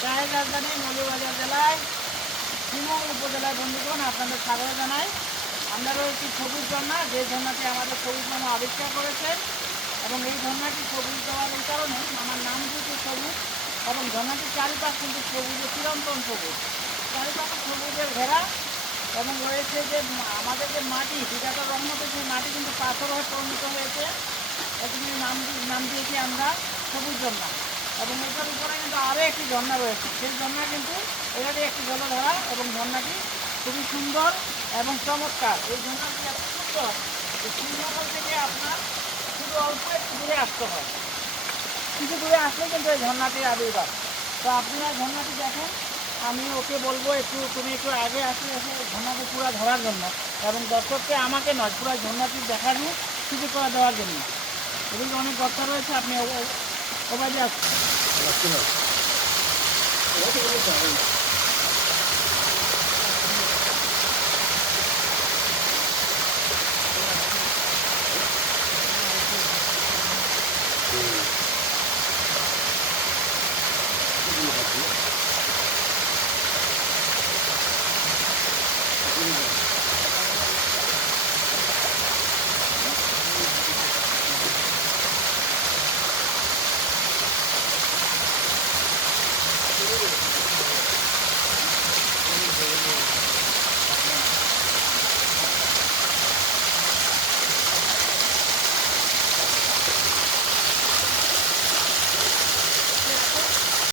চায়ের রাজধানী মৌলভীবাজার জেলায় শিমুল উপজেলায় বন্ধুগণ আপনাদের স্বাগত জানাই। আমরা রয়েছি সবুজ ঝর্ণা, যে ঝর্ণাটি আমাদের সবুজ মামা আবিষ্কার করেছেন এবং এই ঝর্ণাটি সবুজ দেওয়ার এই কারণে আমার নাম যেহেতু সবুজ এবং ঝর্ণাটির চারিপাশ কিন্তু সবুজে চিরন্তন সবুজ, চারিপাশে সবুজের ঘেরা এবং রয়েছে যে আমাদের যে মাটি বিধাতার রহমতে সেই মাটি কিন্তু পাথর হয়ে পরিণত হয়েছে। এখানে নাম দিয়েছি আমরা সবুজ ঝর্ণা এবং এটার উপরে কিন্তু আরও একটি ঝর্ণা রয়েছে। সেই ঝর্ণা কিন্তু এটারই একটি জলধারা এবং ঝর্ণাটি খুবই সুন্দর এবং চমৎকার। এই ঝর্ণাটি এত সুন্দর, এই সুন্দরবন থেকে আপনার শুধু অল্প একটু দূরে আসতে হয়, কিছু দূরে আসলে কিন্তু এই ঝর্ণাটির আবির্ভাব। তো আপনারা ঝর্ণাটি দেখেন, আমি ওকে বলবো তুমি একটু আগে এসে ঝর্ণাটি পুরো ধরার জন্য এবং দর্শককে আমাকে নয় পুরো ঝর্ণাটি দেখানো সুযোগ করে দেওয়ার জন্য। এদিকে অনেক কথা রয়েছে, আপনি ওবাইদে আসছেন।